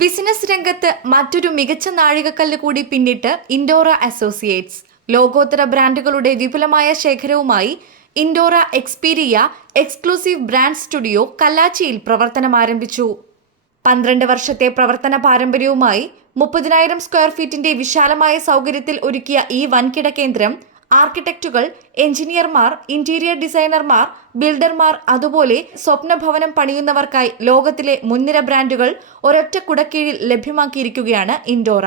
Business രംഗത്ത് മറ്റൊരു മികച്ച നാഴികക്കല്ല് കൂടി പിന്നിട്ട് ഇൻഡോറ അസോസിയേറ്റ്സ്. ലോകോത്തര ബ്രാൻഡുകളുടെ വിപുലമായ ശേഖരവുമായി ഇൻഡോറ എക്സ്പീരിയ എക്സ്ക്ലൂസീവ് ബ്രാൻഡ് സ്റ്റുഡിയോ കല്ലാച്ചിയിൽ പ്രവർത്തനം ആരംഭിച്ചു. 12 വർഷത്തെ പ്രവർത്തന പാരമ്പര്യവുമായി 30,000 സ്ക്വയർ ഫീറ്റിന്റെ വിശാലമായ സൗകര്യത്തിൽ ഒരുക്കിയ ഈ വൻകിട കേന്ദ്രം ആർക്കിടെക്റ്റുകൾ, എഞ്ചിനീയർമാർ, ഇന്റീരിയർ ഡിസൈനർമാർ, ബിൽഡർമാർ, അതുപോലെ സ്വപ്നഭവനം പണിയുന്നവർക്കായി ലോകത്തിലെ മുൻനിര ബ്രാൻഡുകൾ ഒരൊറ്റ കുടക്കീഴിൽ ലഭ്യമാക്കിയിരിക്കുകയാണ് ഇൻഡോറ.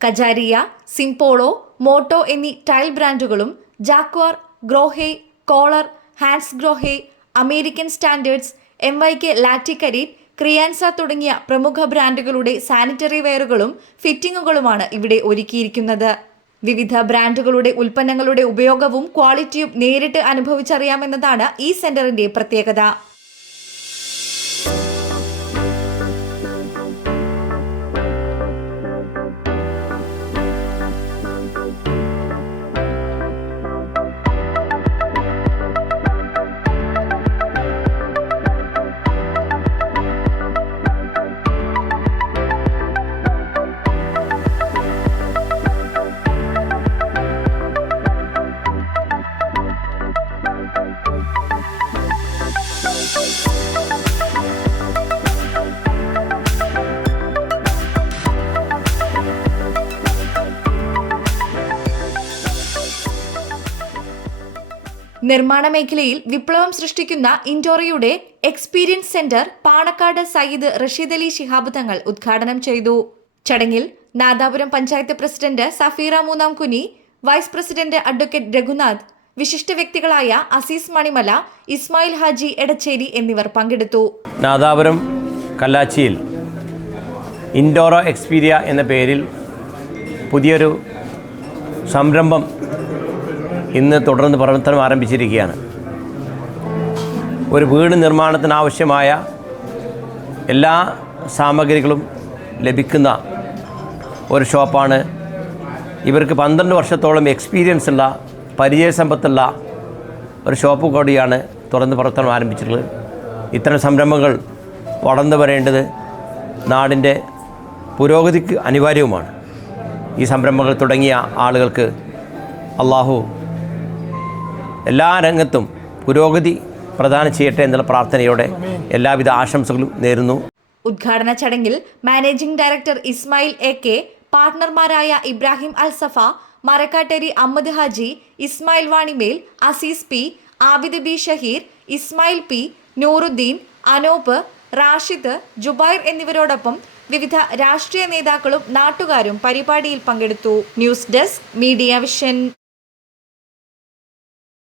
കജാരിയ, സിംപോളോ, മോട്ടോ എന്നീ ടൈൽ ബ്രാൻഡുകളും Jaquar, Grohe, Kohler, Hans Grohe, American Standards, MYK Laticrete, ക്രിയാൻസ തുടങ്ങിയ പ്രമുഖ ബ്രാൻഡുകളുടെ സാനിറ്ററി വെയറുകളും ഫിറ്റിംഗുകളുമാണ് ഇവിടെ ഒരുക്കിയിരിക്കുന്നത്. വിവിധ ബ്രാൻഡുകളുടെ ഉൽപ്പന്നങ്ങളുടെ ഉപയോഗവും ക്വാളിറ്റിയും നേരിട്ട് അനുഭവിച്ചറിയാമെന്നതാണ് ഈ സെന്ററിന്റെ പ്രത്യേകത. നിർമ്മാണ മേഖലയിൽ വിപ്ലവം സൃഷ്ടിക്കുന്ന ഇൻഡോറയുടെ എക്സ്പീരിയൻസ് സെന്റർ പാണക്കാട് സയ്യിദ് റഷീദ് അലി ശിഹാബ് തങ്ങൾ ഉദ്ഘാടനം ചെയ്തു. ചടങ്ങിൽ നാദാപുരം പഞ്ചായത്ത് പ്രസിഡന്റ് സഫീറ മൂന്നാം കുനി, വൈസ് പ്രസിഡന്റ് അഡ്വക്കേറ്റ് രഘുനാഥ്, വിശിഷ്ട വ്യക്തികളായ അസീസ് മണിമല, ഇസ്മായിൽ ഹാജി എടച്ചേരി എന്നിവർ പങ്കെടുത്തു. നാദാപുരം കല്ലാച്ചിയിൽ ഇൻഡോറ എക്സ്പീരിയ എന്ന പേരിൽ പുതിയൊരു സംരംഭം ഇന്ന് തുടർന്ന് പ്രവർത്തനം ആരംഭിച്ചിരിക്കുകയാണ്. ഒരു വീട് നിർമ്മാണത്തിനാവശ്യമായ എല്ലാ സാമഗ്രികളും ലഭിക്കുന്ന ഒരു ഷോപ്പാണ്. ഇവർക്ക് 12 വർഷത്തോളം എക്സ്പീരിയൻസ് ഉള്ള, പരിചയസമ്പത്തുള്ള ഒരു ഷോപ്പ് കൂടിയാണ് തുറന്ന് പ്രവർത്തനം ആരംഭിച്ചിട്ടുള്ളത്. ഇത്തരം സംരംഭങ്ങൾ വളർന്നു വരേണ്ടത് നാടിൻ്റെ പുരോഗതിക്ക് അനിവാര്യവുമാണ്. ഈ സംരംഭങ്ങൾ തുടങ്ങിയ ആളുകൾക്ക് അള്ളാഹു എല്ലാ രംഗത്തും പുരോഗതി പ്രദാനം ചെയ്യട്ടെ എന്നുള്ള പ്രാർത്ഥനയോടെ എല്ലാവിധ ആശംസകളും നേരുന്നു. ഉദ്ഘാടന ചടങ്ങിൽ മാനേജിംഗ് ഡയറക്ടർ ഇസ്മായിൽ AK, പാർട്ണർമാരായ Ibrahim Alsafa, Marakkatteri Ahammed Haji, Ismail Vanimel, Azeez P, Abid B Shaheer, Ismail P, Nooruddeen, Anoop, Rashid, Jubair എന്നിവരോടൊപ്പം വിവിധ രാഷ്ട്രീയ നേതാക്കളും നാട്ടുകാരും പരിപാടിയിൽ പങ്കെടുത്തു. News desk, Media vision.